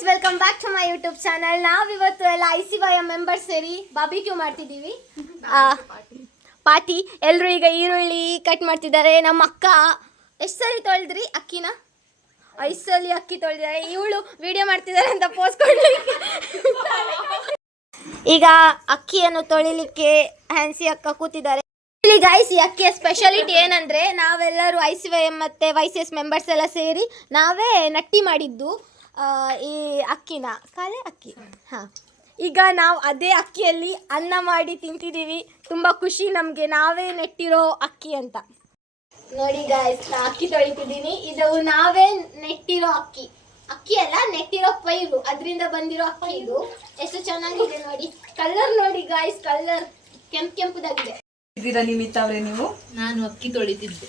Guys, welcome back to my YouTube channel. ನಾವಿವತ್ತು ಎಲ್ಲ ICY members ಸೇರಿ ಬಾರ್ಬಿಕ್ಯೂ ಮಾಡ್ತಿದ್ದೀವಿ. ಪಾರ್ಟಿ. ಎಲ್ಲರೂ ಈಗ ಈರುಳ್ಳಿ ಕಟ್ ಮಾಡ್ತಿದ್ದಾರೆ. ನಮ್ಮ ಅಕ್ಕ ಎಷ್ಟು ಸರಿ ತೊಳೆದ್ರಿ ಅಕ್ಕಿನ? 5 ಸಲ ಅಕ್ಕಿ ತೊಳೆದಿದ್ದಾರೆ. ಇವಳು ವಿಡಿಯೋ ಮಾಡ್ತಿದ್ದಾರೆ ಅಂತ ಪೋಸ್ ಕೊಡ್ಲಿಕ್ಕೆ. ಈಗ ಅಕ್ಕಿಯನ್ನು ತೊಳಿಲಿಕ್ಕೆ ಹ್ಯಾನ್ಸಿ ಅಕ್ಕ ಕೂತಿದ್ದಾರೆ. ಇಲ್ಲಿ ಗೈಸ್, ಈ ಅಕ್ಕಿಯ ಸ್ಪೆಷಾಲಿಟಿ ಏನಂದ್ರೆ, ನಾವೆಲ್ಲರೂ ICYM ಮತ್ತೆ YCS ಮೆಂಬರ್ಸ್ ಎಲ್ಲ ಸೇರಿ ನಾವೇ ನಟ್ಟಿ ಮಾಡಿದ್ದು ಈ ಅಕ್ಕಿನ, ಕಾಳೆ ಅಕ್ಕಿ. ಹಾಂ, ಈಗ ನಾವು ಅದೇ ಅಕ್ಕಿಯಲ್ಲಿ ಅನ್ನ ಮಾಡಿ ತಿಂತಿದ್ದೀವಿ. ತುಂಬ ಖುಷಿ ನಮಗೆ, ನಾವೇ ನೆಟ್ಟಿರೋ ಅಕ್ಕಿ ಅಂತ. ನೋಡಿ ಗಾಯ್ಸ್, ನಾ ಅಕ್ಕಿ ತೊಳಿತಿದ್ದೀನಿ. ಇದು ನಾವೇ ನೆಟ್ಟಿರೋ ಅಕ್ಕಿ. ಅಕ್ಕಿ ಅಲ್ಲ, ನೆಟ್ಟಿರೋ ಪೈರು, ಅದರಿಂದ ಬಂದಿರೋ ಅಕ್ಕಿ. ಇದು ಎಷ್ಟು ಚೆನ್ನಾಗಿದೆ ನೋಡಿ. ಕಲರ್ ನೋಡಿ ಗಾಯ್ಸ್, ಕಲರ್ ಕೆಂಪುದಾಗಿದೆ. ಇದ್ದೀರಾ ನಿಮಿತ್ತವ್ರೆ ನೀವು? ನಾನು ಅಕ್ಕಿ ತೊಳಿತಿದ್ದೆ.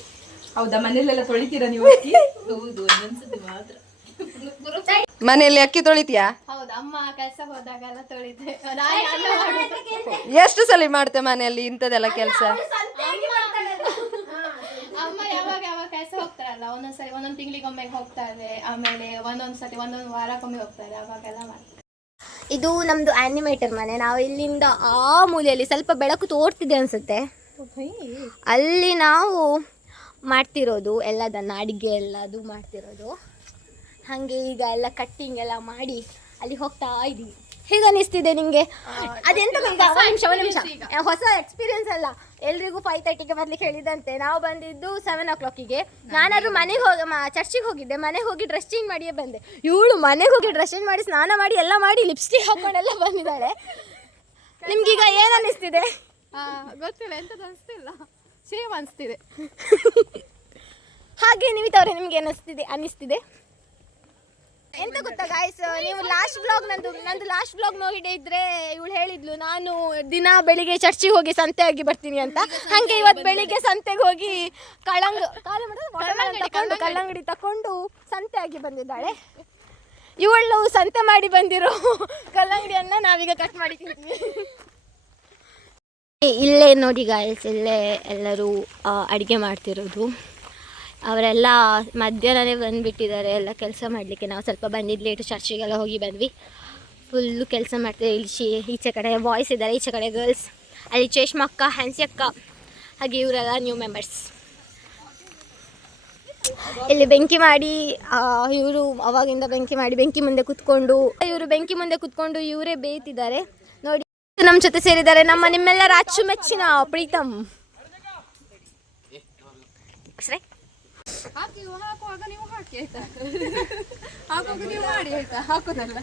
ಹೌದಾ? ಮನೆಯಲ್ಲೆಲ್ಲ ತೊಳಿತೀರಾ ನೀವು ಅಕ್ಕಿ? ಹೌದು, ಒಂದೊಂದ್ಸತಿ ಮಾತ್ರ. ಮನೆಯಲ್ಲಿ ಅಕ್ಕಿ ತೊಳಿತೀಯಾ? ಹೌದು, ಅಮ್ಮ ಕೆಲಸ ಹೋದಾಗೆಲ್ಲ ತೊಳಿತೆ. ಎಷ್ಟು ಸಲ ಮಾಡ್ತೆ ಮನೆಯಲ್ಲಿ ಇಂಥದೆಲ್ಲ ಕೆಲಸ? ಅಮ್ಮ ಯಾವಾಗ ಕೆಲಸ ಹೋಗ್ತಾರಲ್ಲ, ಒಂದೊಂದ್ಸರಿ ಒಂದೊಂದು ತಿಂಗಳಿಗೊಮ್ಮೆ ಹೋಗ್ತಾರೆ, ಆಮೇಲೆ ಒಂದೊಂದ್ಸತಿ ಒಂದೊಂದು ವಾರಕ್ಕೊಮ್ಮೆ ಹೋಗ್ತಾರೆ, ಅವಾಗೆಲ್ಲ ಮಾಡ್ತಾರೆ. ಇದು ನಮ್ದು ಆನಿಮೇಟರ್ ಮನೆ. ನಾವು ಇಲ್ಲಿಂದ ಆ ಮೂಲೆಯಲ್ಲಿ ಸ್ವಲ್ಪ ಬೆಳಕು ತೋರ್ತಿದೆ ಅನ್ಸುತ್ತೆ, ಅಲ್ಲಿ ನಾವು ಮಾಡ್ತಿರೋದು ಎಲ್ಲದನ್ನು, ಅಡಿಗೆ ಎಲ್ಲದು ಮಾಡ್ತಿರೋದು. ಹಾಗೆ ಈಗ ಎಲ್ಲ ಕಟ್ಟಿಂಗ್ ಎಲ್ಲ ಮಾಡಿ ಅಲ್ಲಿ ಹೋಗ್ತಾ ಇದ್ದೀವಿ. ಹೇಗೆ ಅನಿಸ್ತಿದೆ ನಿಮಗೆ? ಅದೆಂತ ಗೊತ್ತಾ, ಒಂದು ನಿಮಿಷ, ಹೊಸ ಎಕ್ಸ್ಪೀರಿಯನ್ಸ್ ಅಲ್ಲ. ಎಲ್ರಿಗೂ 5:30ಗೆ ಬರ್ಲಿಕ್ಕೆ ಹೇಳಿದಂತೆ, ನಾವು ಬಂದಿದ್ದು 7 o'clockಗೆ. ನಾನಾದ್ರೂ ಮನೆಗೆ ಚರ್ಚಿಗೆ ಹೋಗಿದ್ದೆ. ಮನೆಗೆ ಹೋಗಿ ಡ್ರೆಸ್ ಚೇಂಜ್ ಮಾಡಿಯೇ ಬಂದೆ. ಇವಳು ಮನೆಗೆ ಹೋಗಿ ಡ್ರೆಸ್ ಚೇಂಜ್ ಮಾಡಿ, ಸ್ನಾನ ಮಾಡಿ, ಎಲ್ಲ ಮಾಡಿ, ಲಿಪ್ಸ್ಟಿಕ್ ಹಾಕೊಂಡೆಲ್ಲ ಬಂದಿದ್ದಾಳೆ. ನಿಮ್ಗೀಗ ಏನು ಅನ್ನಿಸ್ತಿದೆ? ಗೊತ್ತಿಲ್ಲ, ಎಂಥದ್ದು ಅನಿಸ್ತಿಲ್ಲ, ಸೇಮ್ ಅನಿಸ್ತಿದೆ. ಹಾಗೆ ನಿಮಿತ್ತವ್ರೆ, ನಿಮ್ಗೆ ಅನ್ನಿಸ್ತಿದೆ? ಎಂತ ಗೊತ್ತಾ ಗಾಯ್ಸ್, ನೀವು ಲಾಸ್ಟ್ ಬ್ಲಾಗ್ ನಂದು ಲಾಸ್ಟ್ ಬ್ಲಾಗ್ ನೋಡಿದೆ ಇದ್ರೆ, ಇವಳು ಹೇಳಿದ್ಲು ನಾನು ದಿನ ಬೆಳಿಗ್ಗೆ ಚರ್ಚಿಗೆ ಹೋಗಿ ಸಂತೆಯಾಗಿ ಬರ್ತೀನಿ ಅಂತ. ಹಾಗೆ ಇವತ್ತು ಬೆಳಿಗ್ಗೆ ಸಂತೆಗೆ ಹೋಗಿ ಕಲ್ಲಂಗಡಿ ತಕೊಂಡು ಸಂತೆಯಾಗಿ ಬಂದಿದ್ದಾಳೆ. ಇವಳು ಸಂತೆ ಮಾಡಿ ಬಂದಿರೋ ಕಲ್ಲಂಗಡಿಯನ್ನ ನಾವೀಗ ಕಟ್ ಮಾಡಿ ತಿಂತೀವಿ. ಇಲ್ಲೇ ನೋಡಿ ಗಾಯ್ಸ್, ಇಲ್ಲೇ ಎಲ್ಲರೂ ಅಡುಗೆ ಮಾಡ್ತಿರೋದು. ಅವರೆಲ್ಲ ಮಧ್ಯಾಹ್ನನೇ ಬಂದುಬಿಟ್ಟಿದ್ದಾರೆ ಎಲ್ಲ ಕೆಲಸ ಮಾಡಲಿಕ್ಕೆ. ನಾವು ಸ್ವಲ್ಪ ಬಂದಿದ್ದು ಲೇಟು, ಚರ್ಚಿಗೆಲ್ಲ ಹೋಗಿ ಬಂದ್ವಿ. ಫುಲ್ಲು ಕೆಲಸ ಮಾಡ್ತಿದ್ದಾರೆ. ಈಚೆ ಕಡೆ ಬಾಯ್ಸ್ ಇದ್ದಾರೆ, ಈಚೆ ಕಡೆ ಗರ್ಲ್ಸ್. ಅಲ್ಲಿ ಚೇಷ್ಮಾ ಅಕ್ಕ, ಹ್ಯಾನ್ಸಿ ಅಕ್ಕ, ಹಾಗೆ ಇವರೆಲ್ಲ ನ್ಯೂ ಮೆಂಬರ್ಸ್. ಇಲ್ಲಿ ಬೆಂಕಿ ಮಾಡಿ, ಇವರು ಅವಾಗಿಂದ ಬೆಂಕಿ ಮುಂದೆ ಕುತ್ಕೊಂಡು ಇವರೇ ಬೇಯ್ತಿದ್ದಾರೆ ನೋಡಿ. ನಮ್ಮ ಜೊತೆ ಸೇರಿದ್ದಾರೆ ನಿಮ್ಮೆಲ್ಲರ ಅಚ್ಚುಮೆಚ್ಚಿನ ಪ್ರೀತಮ್. ಹಾಕುವಾಗ ನೀವು ಹಾಕಿ ಆಯ್ತಾ? ಹಾಕುವಾಗ ನೀವು ಮಾಡಿ ಆಯ್ತಾ? ಹಾಕೋದಲ್ಲ,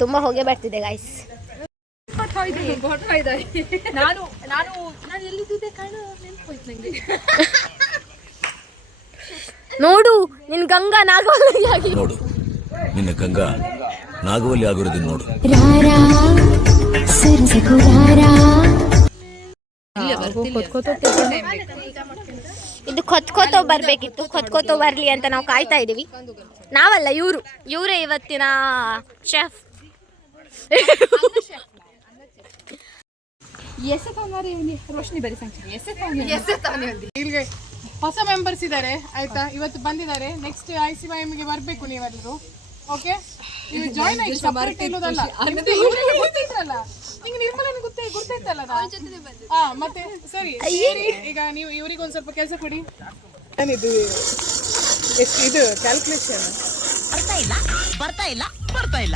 ತುಂಬಾ ಹೊಗೆ ಬರ್ತಿದೆ ಗಾಯ್ಸ್. ನಾನು ಎಲ್ಲಿದ್ದೆ ಕಾಣ, ನೆನಪೋಯ್ತು ನಂಗೆ. ನೋಡು, ನಿನ್ ಗಂಗಾ ನಾಗವಲ್ಲಿ ಆಗಿ ನೋಡು, ನಿನ್ನ ಗಂಗಾ ನಾಗವಲ್ಲಿ ಆಗಿರೋದನ್ನ ನೋಡು. ಇದು ಕೊತ್ಕೋತೋ ಬರ್ಬೇಕಿತ್ತು, ಕೊತ್ಕೋತೋ ಬರ್ಲಿ ಅಂತ ನಾವು ಕಾಯ್ತಾ ಇದೀವಿ. ನಾವಲ್ಲ, ಇವರೇ ಇವತ್ತಿನ ಶೆಫ್. ಹೊಸ ಮೆಂಬರ್ಸ್ ಇದ್ದಾರೆ ಆಯ್ತಾ, ಇವತ್ತು ಬಂದಿದ್ದಾರೆ. ನೆಕ್ಸ್ಟ್ ICYMಗೆ ಬರ್ಬೇಕು ನೀವೆಲ್ಲರೂ. ಓಕೆ, ನೀವು ಜಾಯ್ನ್ ಆಗಿ ಇಲ್ಲೋದಲ್ಲ, ಗೊತ್ತಿತ್ತಲ್ಲ ನಿಂಗೆ, ನಿರ್ಮಲನ ಗೊತ್ತಾಯ್ತಲ್ಲ. ಮತ್ತೆ ಸರಿ, ಈಗ ನೀವು ಇವ್ರಿಗೆ ಒಂದು ಸ್ವಲ್ಪ ಕೆಲಸ ಕೊಡಿ. ಏನಿದು ಎಷ್ಟು ಇದು ಕ್ಯಾಲ್ಕುಲೇಷನ್ ಬರ್ತಾ ಇಲ್ಲ.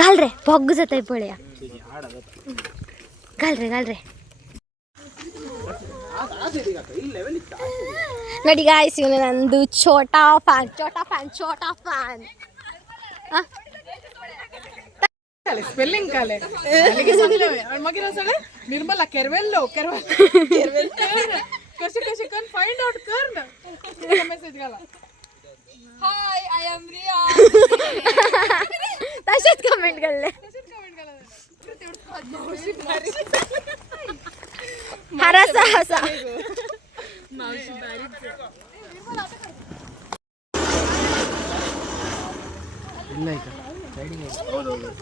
ಗಾಲ್ರೆ ಬೊಗ್ಗು ಜೊತೆ ಪೊಳೆಯ ಗಾಲ್ರೆ ನೋಡಿ ಗಾಯ್ಸ್, ಇವನು ನಂದು ಛೋಟಾ ಫ್ಯಾನ್. ಸ್ಪೆಲ್ಲಿಂಗ್ ಕಾಲೆ ಮಗಿರೋ ಸಳೆ ನಿರ್ಮಲ ಕೆರ್ವೆಲ್ಲೋ ಕಸಿ ಕನ್ ಫೈಂಡ್ ಔಟ್ ಕರ್ನ ಮೆಸೇಜ್ ಗಲ. Hi, I am Riya. तसेच कमेंट करले. हरासा हसा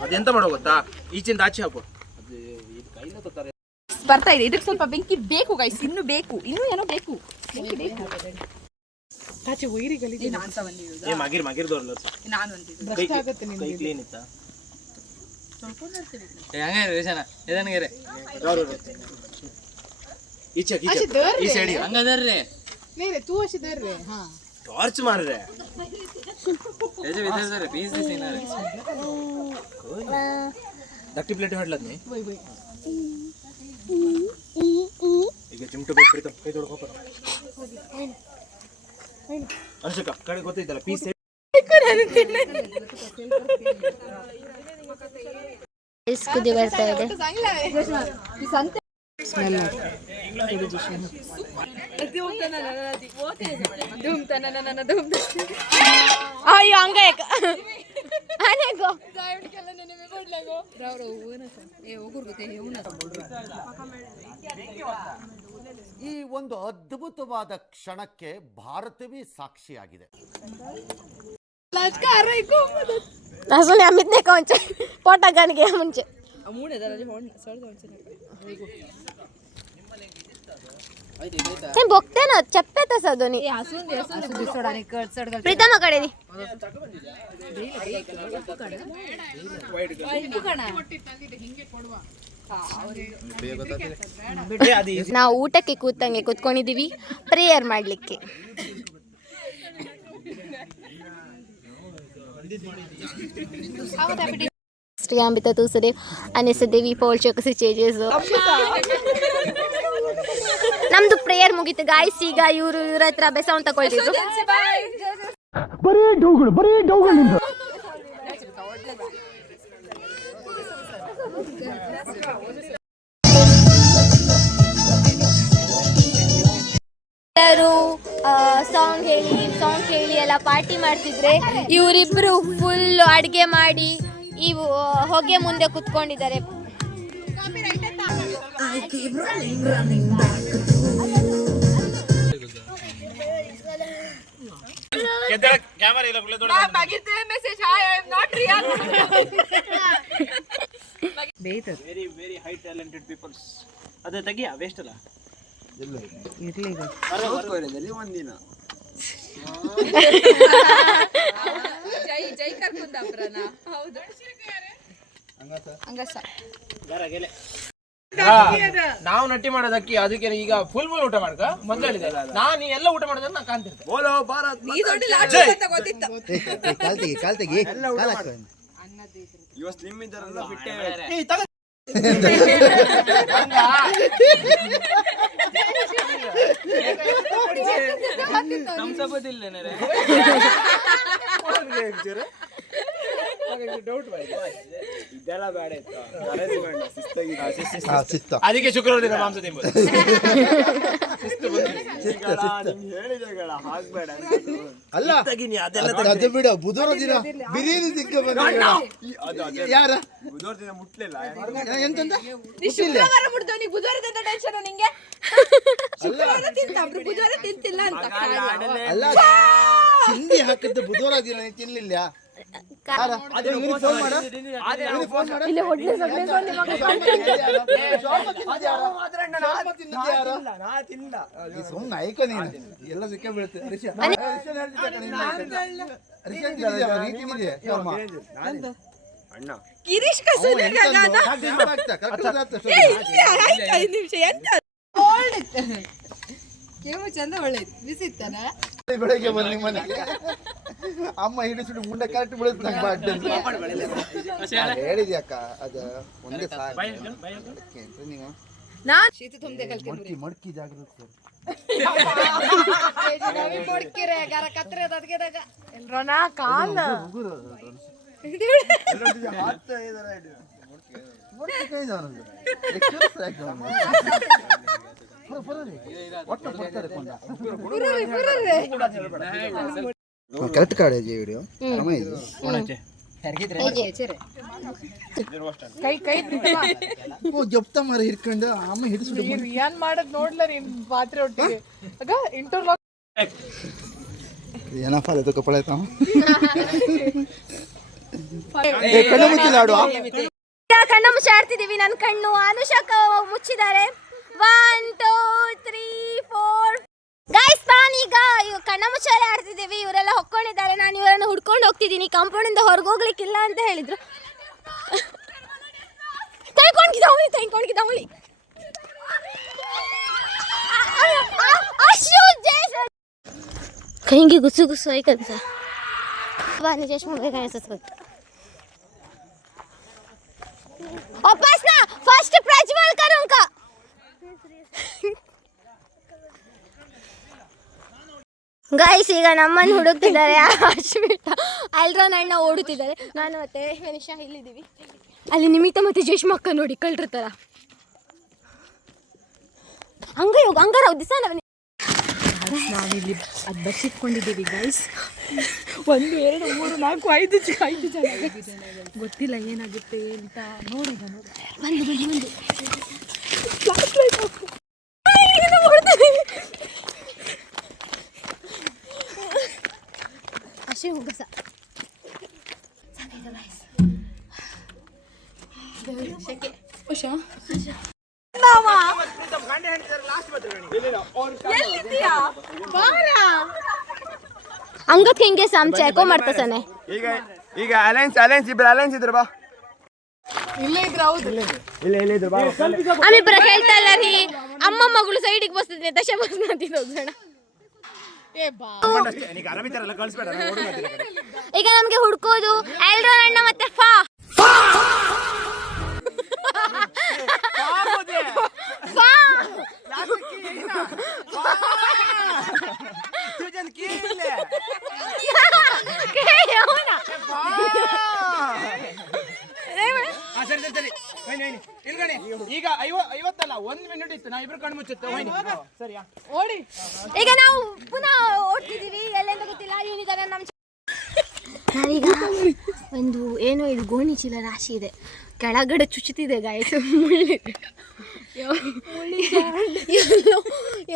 ಅದೆಂತ ಮಾಡೋ ಗೊತ್ತಾ, ಈಚಿಂದ ಆಚೆ ಹಾಕು. ಬರ್ತಾ ಇದೆ. ಇದಕ್ಕೆ ಸ್ವಲ್ಪ ಬೆಂಕಿ ಬೇಕು ಗೈಸ್, ಇನ್ನು ಬೇಕು, ಇನ್ನೂ ಏನೋ ಬೇಕು, ಬೆಂಕಿ ಬೇಕು. ಆಚೆ ವೈರಿಗಳಿಗೆ ಭ್ರಷ್ಟ ಆಗುತ್ತೆ ನಿಮ್ಗೆ. ಆಚೆ ದರ್ರೆ. ನೀನೆ ತೂ ಆಚೆ ದರ್ರೆ. ಹಾ ಟಾರ್ಚ್ ಮಾರ್ರೆ ದಟ್ಟಿ ಪ್ಲೇಟ್ ಹೊಡ್ಲದ್ನಿ ವೈ ವೈ ಈಗ ಚಿಮಟು ಬೇಕು ಪ್ರೀತಮ್ ಕೈ ತೊಳ್ಕೊ ಬರ ಅನ್ಶಕ ಕಡೆ ಗೊತ್ತೈತಲ್ಲ ಪೀಸ್ ಕುದಿ ಬರ್ತಾ ಇದೆ. ಅಯ್ಯೋ ಹಂಗ ಈ ಒಂದು ಅದ್ಭುತವಾದ ಕ್ಷಣಕ್ಕೆ ಭಾರತವೇ ಸಾಕ್ಷಿಯಾಗಿದೆ. अजून आम्हीच नाही का पोटा गाण घ्या म्हणजे ते बघते ना चप्पे तसं दोन्ही प्रीतमाकडे दे. ನಾವು ಊಟಕ್ಕೆ ಕೂತಂಗೆ ಕೂತ್ಕೊಂಡಿದೀವಿ ಪ್ರೇಯರ್ ಮಾಡ್ಲಿಕ್ಕೆ. श्री अंबिता तुसदेव आणि ಸದೇವಿ ಪೌಲ್ ಚೌಕಸಿ ಚೇಜಸ್ ನಮ್ದು ಪ್ರೇಯರ್ ಮುಗೀತು ಗಾಯ್ಸ್. ಈಗ ಇವ್ರ ಹತ್ರ ಬೆಸವನ್ ತಗೊಳ್ತಿದ್ರು. ಎಲ್ಲರೂ ಸಾಂಗ್ ಹೇಳಿ ಎಲ್ಲ ಪಾರ್ಟಿ ಮಾಡ್ತಿದ್ರೆ ಇವರಿಬ್ರು ಫುಲ್ ಅಡುಗೆ ಮಾಡಿ ಇವು ಹೊಗೆ ಮುಂದೆ ಕುತ್ಕೊಂಡಿದ್ದಾರೆ. Very very high talented peoples. ಅದೇ ತೆಗಿಯ ವೇಸ್ಟ್ ಅಲ್ಲ ನಾವು ನಟ್ಟಿ ಮಾಡೋದಕ್ಕೆ ಅದಕ್ಕೆ ಈಗ ಫುಲ್ ಊಟ ಮಾಡ್ಕ ಮೊದಲು ಹೇಳಿದೆ ನಾನು ಎಲ್ಲ ಊಟ ಮಾಡೋದನ್ನ ನಾನು ಕಾಣ್ತಿರ್ತೆ. ಬೋಲೋ ಭಾರತ್ ಇವ ಸ್ಲಿಮ್ ಇದ್ದಾರಲ್ಲ ಬಿಟ್ಟೆ ಇದೆಲ್ಲ ಬೇಡ ಅದಕ್ಕೆ ಶುಕ್ರವಾರ ದಿನ ಮಾಂಸ ತಿಂಬೋದು. ಅಲ್ಲ ಅದು ಬಿಡ, ಬುಧವಾರ ದಿನ ಬಿರಿಯಾನಿ ತಿಕ್ಕ ಯಾರ ಬುಧವಾರ ದಿನ ಮುಟ್ಲಿಲ್ಲ ಎಂತಂದ ಅಲ್ಲ ಹಿಂದಿ ಹಾಕಿದ್ದು ಬುಧವಾರ ದಿನ ತಿನ್ಲಿಲ್ಲ. ಸುಮ್ನೆ ಐಕ ನೀನು ಎಲ್ಲ ಸಿಕ್ಕ ಬೀಳುತ್ತೆ. ಚಂದ ಒಳ್ಳೇದು ಬಿಸಿತ್ತಾನ ಬೆಳಗ್ಗೆ ಬನ್ನಿ ಮನೆಗೆ ಅಮ್ಮ ಹಿಡಿಸಿಟ್ಟು ಮುಂಡೆ ಕರೆಕ್ಟ್ ಬೀಳುತ್ತೆ ನಂಗೆ ಹೇಳಿದ್ಯಾಕ ಅದು ಒಂದೇ ಸಾಕು ನೀವು ನಾನು ಶೀತ ತುಂಬದೆ ಮಡ್ಕಿ ಮಡ್ಕಿ ಜಾಗ್ರತೆ ಕರೆಕ್ಟ್ ಕಾಡೆ ವಿಡಿಯೋ ಜಪ್ತ ಮರ ಹಿಡ್ಕೊಂಡು ಅಮ್ಮ ಹಿಡಿಸ್ಬಿಟ್ಟು ಏನ್ ಮಾಡೋದ್ ನೋಡ್ಲಾರ ಪಾತ್ರೆ ಒಟ್ಟಿಗೆ ಆಗ ಇಂಟರ್ಲಾಕ್ ಏನಪ್ಪ ಅದು ಕಪ್ಪಳ ಕಣ್ಣು ಮುಚ್ಚಿಲ್ಲ ಆಡುವ ಈಗ ಕಣ್ಣು ಮುಚ್ಚಾಡ್ತಿದ್ದೀವಿ. ನನ್ನ ಕಣ್ಣು ಅನುಷಕ ಮುಚ್ಚಿದ್ದಾರೆ. 1 2 3 4 ಗೈಸ್ ನಾನೀಗ ಕಣ್ಣ ಮುಚ್ಚಾಲೆ ಆಡ್ತಿದ್ದೀವಿ. ಇವರೆಲ್ಲ ಹೊಕ್ಕೊಂಡಿದ್ದಾರೆ. ನಾನು ಇವರನ್ನು ಹುಡ್ಕೊಂಡು ಹೋಗ್ತಿದ್ದೀನಿ. ಕಾಂಪೌಂಡಿಂದ ಹೊರಗೆ ಹೋಗ್ಲಿಕ್ಕಿಲ್ಲ ಅಂತ ಹೇಳಿದ್ರು. ತೈಕೊಂಡಿದ್ದಾವಳಿ ಕೈಗೆ ಗುಸು ಗುಸು ಆಯ್ಕಂತ ಬಾನಿ ಚಶ್ಮಾ ಬೇಕಾಗಿತ್ತು. वापस ना फर्स्ट प्रज्वल करूंगा. ಗೈಸ್ ಈಗ ನಮ್ಮನ್ನು ಹುಡುಕ್ತಿದ್ದಾರೆ. ಅಶ್ಮಿತಾ ಅಲ್ರಾನ್ ಅಣ್ಣ ಓಡುತ್ತಿದ್ದಾರೆ. ನಾನು ಮತ್ತೆ ಮನಿಷಾ ಇಲ್ಲಿದ್ದೀವಿ. ಅಲ್ಲಿ ನಿಮಿತ ಮತ್ತೆ ಜೇಷ್ಮಕ್ಕ ನೋಡಿ ಕಳ್ರ ಥರ ಹಂಗಾರ ದಿವಸ ನಾವಿಲ್ಲಿ ಅದು ಬಚ್ಚಿಟ್ಕೊಂಡಿದ್ದೀವಿ ಗೈಸ್. 1 2 3 4 5 ಜನ ಗೊತ್ತಿಲ್ಲ ಏನಾಗುತ್ತೆ ಅಂತ. ನೋಡಿ ಅಷ್ಟೇ ಹುಡುಗ ಅಂಗಕ್ಕೆ ಹಿಂಗೆ ಸಾಮ್ ಚಾಕೋ ಮಾಡ್ತಾನೆ. ಈಗ ಅಲೈನ್ಸ್ ಇದ್ರು ಬಾ. ಇಲ್ಲೇ ಇದ್ರೆ ಹೌದು. ಅಮ್ಮಿಬ್ಬರ ಹೇಳ್ತಾ ಇಲ್ಲ ರೀ. ಅಮ್ಮ ಮಗಳು ಸೈಡಿಗೆ ಬಸ್ತಿದ್ದೆ ದಶ ಬಸ್ ಅಂತಿದ್ದು ಹೋಗೋಣ. ಈಗ ನಮ್ಗೆ ಹುಡ್ಕೋದು ಎಲ್ರೋನ್ ಅಣ್ಣ ಮತ್ತೆ ಫಾ ಈಗ 50 ಅಲ್ಲ 1 ಮಿನಿಟ್ ಇತ್ತು. ನಾ ಇಬ್ರು ಕಣ್ಣು ಮುಚ್ಚುತ್ತೆ. ಸರಿಯಾ ಓಡಿ. ಈಗ ನಾವು ಪುನಃ ಓಡ್ತಿದ್ದೀವಿ. ಎಲ್ಲೆಂತ ಗೊತ್ತಿಲ್ಲ. ಇವನಿದ್ದಾರೆ ನಮ್ಮ ನಾವೀಗ ಒಂದು ಏನೋ ಇದು ಗೋಣಿ ಚೀಲ ರಾಶಿ ಇದೆ. ಕೆಳಗಡೆ ಚುಚ್ಚುತ್ತಿದೆ ಗಾಯಸ್.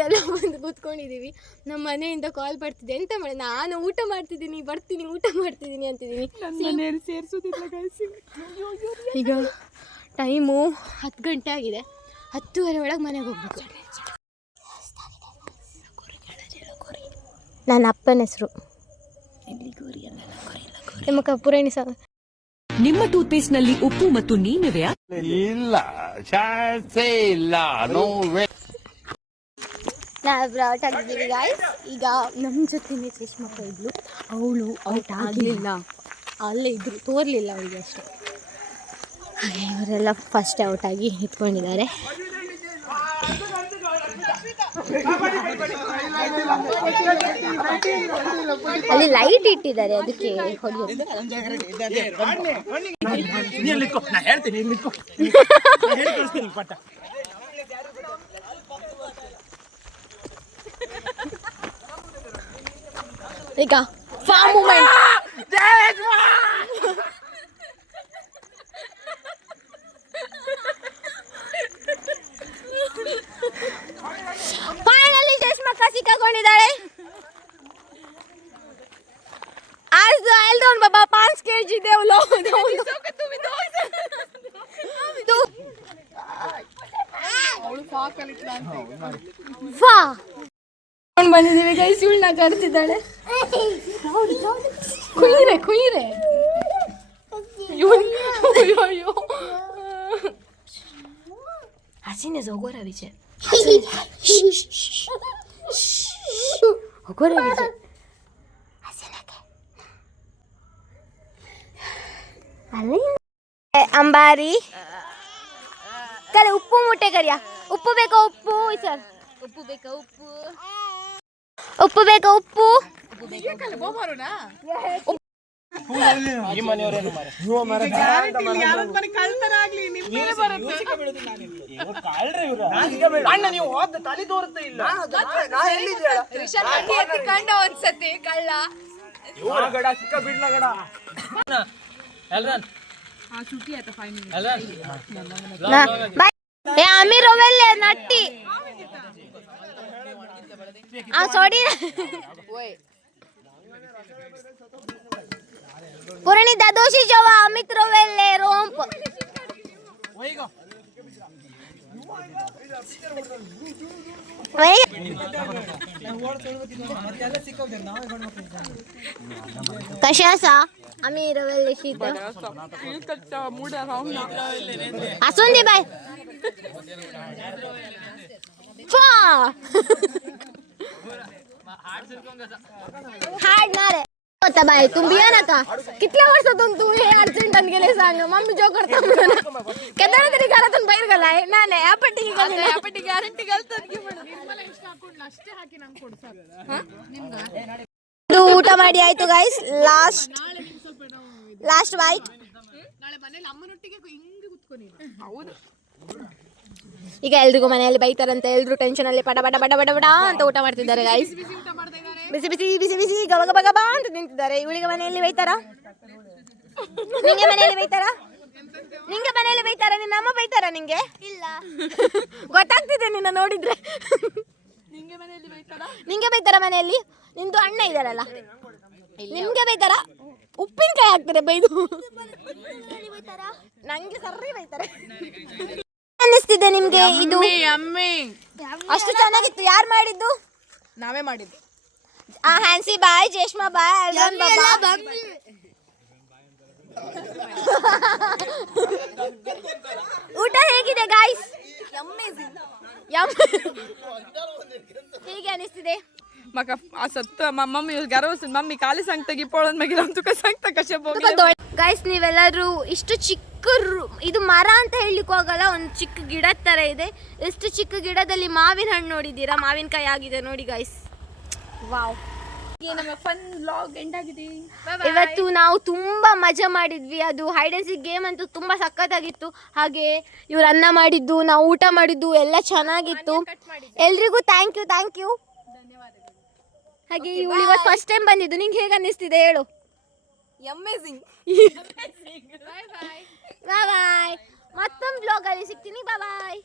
ಎಲ್ಲ ಬಂದು ಕೂತ್ಕೊಂಡಿದ್ದೀವಿ. ನಮ್ಮ ಮನೆಯಿಂದ ಕಾಲ್ ಬರ್ತಿದೆ. ಎಂತ ಮಾಡಿ ನಾನು ಊಟ ಮಾಡ್ತಿದ್ದೀನಿ ಬರ್ತೀನಿ ಊಟ ಮಾಡ್ತಿದ್ದೀನಿ ಅಂತಿದ್ದೀನಿ. ಸೇರಿಸೋದಿಲ್ಲ ಗೈಸ್. ಈಗ ಟೈಮು 10 ಗಂಟೆ ಆಗಿದೆ. 10:30 ಒಳಗೆ ಮನೆಗೆ ಹೋಗ್ಬೇಕು. ನನ್ನ ಅಪ್ಪನ ಹೆಸರು ನಿಮ್ಮ ಪುರಾಣಿ ಸಹ. ನಿಮ್ಮ ಟೂತ್ಪೇಸ್ಟ್ ನಲ್ಲಿ ಉಪ್ಪು ಮತ್ತು ನೀನಿವೆಯಾ? ಇಲ್ಲ ಚಾನ್ಸೇ ಇಲ್ಲ. No way. ನಾವು ಔಟ್ ಆಗಿದ್ದೀವಿ ಗಾಯ್ಸ್. ಈಗ ನಮ್ಮ ಜೊತೆನೇ ರೇಷ್ಮಕ್ಕ ಇದ್ಲು. ಅವಳು ಔಟ್ ಆಗಲಿಲ್ಲ. ಅಲ್ಲೇ ಇದ್ರು ತೋರ್ಲಿಲ್ಲ ಅವಳಿಗೆ ಅಷ್ಟೇ. ಹಾಗೆ ಇವರೆಲ್ಲ ಫಸ್ಟ್ ಔಟ್ ಆಗಿ ನಿಂತ್ಕೊಂಡಿದ್ದಾರೆ. ಅಲ್ಲಿ ಲೈಟ್ ಇಟ್ಟಿದ್ದಾರೆ ಅದಕ್ಕೆ ಹೊಡೆಯೋದು. ಈಗ ಫಾರ್ಮ್ ಮೂಮೆಂಟ್. ಫೈನಲಿ ಜೇಷ್ಮಕ್ಕ ಸಿಕ್ಕಾಕೊಂಡಿದ್ದಾಳೆ. आज एल्डोन बाबा 5 kg देव लो ಬಂದಿದ್ದೀವಿ ಗೈಸ್. ಇವಳನ್ನ ಕರ್ತಿದ್ದಾಳೆ. ಕುಯ್ರೆ ಅಯ್ಯೋ ಹಸಿನೆ ಹೋಗೋರ ವಿಜಯ್ ಹೋಗೋರ ವಿಜಯ್ अंबारी करे उप्पू मुट्टे करिया उप्पू बेको उप्पू सर उप्पू बेको उप्पू उप्पू बेको उप्पू ಈ ಮನೆಯವರೇನು ಮಾರೆ ಇವ ಮಾರೆ ಯಾರೊಬ್ಬನ ಕಳ್ತನ ಆಗ್ಲಿ ನಿಮ್ಮನೆ ಬರುತ್ತೆ. ಅಣ್ಣ ನೀವು ಹೋದ ತಲೆ ತೋರುತ್ತೆ ಇಲ್ಲ. ನಾ ಎಲ್ಲಿದ್ದೆ ರಿಷಬ್ ಮಂಡಿ ಎತ್ತಿಕೊಂಡ ಒಂದ್ಸತಿ ಕಳ್ಳ ಇವರ ಗಡ ಸಿಕ್ಕ ಬಿಡ್ಲ ಗಡ ಎಲ್ರನ್ ಆ ಚುಟ್ಟಿ ಆಯ್ತಾ ಫೈನಲ್ ಎಲ್ರನ್ बाय ए आमिर रोवेले नट्टी आ सॉरी ओए पुराणी दादोशी जेव्हा अमित रोवेले रोंप कशा असा आम्ही रवले शीत असून दे बाय हार्ड मारे होता बाय तुम बिया ना का कितल्या वर्षातून तू हे अर्जंटात गेले सांग मम्मी जो करता म्हणून केदार तरी घरातून बाहेर गेलाय नाही यापट्टी ग्याರಂಟಿ ಅಷ್ಟೇ ಹಾಕಿ ನಂಗೆ ಕೊಡು ಸಾಕು. ಇದು ಊಟ ಮಾಡಿ ಆಯ್ತು ಗೈಸ್ ಲಾಸ್ಟ್ ಬೈಟ್ ನಾಳೆ ಮನೇಲಿ ಅಮ್ಮನೊಟ್ಟಿಗೆ ಹಿಂಗೆ ಕುತ್ಕೊಂಡು ಹೌದು. ಈಗ ಎಲ್ರಿಗೂ ಮನೆಯಲ್ಲಿ ಬೈತಾರಂತೆ ಎಲ್ರು ಟೆನ್ಷನ್ ಅಲ್ಲಿ ಪಡ ಬಡ ಬಡ ಬಡ ಬಡ ಅಂತ ಊಟ ಮಾಡ್ತಿದ್ದಾರೆ ಗೈಸ್ ಊಟ ಮಾಡ್ತಾ ಇದ್ದಾರೆ. ಬಿಸಿ ಬಿಸಿ ಬಿಸಿ ಬಿಸಿ ಗಬ ಗಬ ಗಬ ಅಂತ ನಿಂತಿದ್ದಾರೆ. ಇವಳಿಗೆ ಮನೆಯಲ್ಲಿ ಬೈತಾರ ನಿಂಗೆ ಮನೆಯಲ್ಲಿ ಬೈತಾರ ನಿಂಗೆ ಮನೆಯಲ್ಲಿ ಬೈತಾರ ನಿನ್ನ ಅಮ್ಮ ಬೈತಾರ ನಿಂಗೆ ಇಲ್ಲ ಗೊತ್ತಾಗ್ತಿದೆ ನಿನ್ನ ನೋಡಿದ್ರೆ ನಿಂಗೆ ಬೈತಾರ ಮನೆಯಲ್ಲಿ ನಿಂದು ಅಣ್ಣ ಇದಾರಲ್ಲ ನಿಮ್ಗೆ ಬೈತಾರ ಉಪ್ಪಿನಕಾಯಿ ಹಾಕ್ತಾರೆ ಬೈದು ನಂಗೆ ಸರ್ರಿ ಬೈತಾರೆ ಅನ್ನಿಸ್ತಿದೆ ನಿಮ್ಗೆ ಇದು ಅಷ್ಟು ಚೆನ್ನಾಗಿತ್ತು ಯಾರು ಮಾಡಿದ್ದು ನಾವೇ ಮಾಡಿದ್ದು. ಹ್ಯಾನ್ಸಿ ಬಾಯ್ ಜೇಷ್ಮಾ ಬಾಯ್ ಅಲ್ವಾನ್ ಬಾಬಾ ಊಟ ಹೇಗಿದೆ ಗಾಯ್ಸ್ ಹೇಗೆ ಅನಿಸ್ತಿದೆ मका असं मम्मी गरवस मम्मी काली सांगता की पळून मागीर आम तुका सांगता कशें ಗೈಸ್ ನೀವೆಲ್ಲರೂ ಇಷ್ಟು ಚಿಕ್ಕ ಇದು ಮರ ಅಂತ ಹೇಳಲಿಕ್ಕೆ ಹೋಗಲ್ಲ ಒಂದು ಚಿಕ್ಕ ಗಿಡದ ತರ ಇದೆ. ಎಷ್ಟು ಚಿಕ್ಕ ಗಿಡದಲ್ಲಿ ಮಾವಿನ ಹಣ್ಣು ನೋಡಿದ್ದೀರಾ ಮಾವಿನಕಾಯಿ ಆಗಿದೆ ನೋಡಿ ಗೈಸ್ ವಾವ್. ನಮ್ಮ ಫನ್ ವ್ಲಾಗ್ ಎಂಡ್ ಆಗಿದೆ. ಇವತ್ತು ನಾವು ತುಂಬಾ ಮಜಾ ಮಾಡಿದ್ವಿ. ಅದು ಹೈಡ್ ಅಂಡ್ ಸೀಕ್ ಗೇಮ್ ಅಂತೂ ತುಂಬಾ ಸಖತ್ತಾಗಿತ್ತು. ಹಾಗೆ ಇವ್ರು ಅನ್ನ ಮಾಡಿದ್ದು ನಾವು ಊಟ ಮಾಡಿದ್ದು ಎಲ್ಲ ಚೆನ್ನಾಗಿತ್ತು. ಎಲ್ರಿಗೂ ಥ್ಯಾಂಕ್ ಯು. ಹಾಗೆ ಇವಳು ಇವತ್ತು ಫಸ್ಟ್ ಟೈಮ್ ಬಂದಿದ್ದು ನಿಂಗೆ ಹೇಗೆ ಅನ್ನಿಸ್ತಿದೆ ಹೇಳು. ಅಮೇಜಿಂಗ್. ಬಾಯ್ ಮತ್ತೊಂದು ಬ್ಲಾಗ್ ಅಲ್ಲಿ ಸಿಗ್ತೀನಿ. ಬಾಯ್ ಬಾಯ್.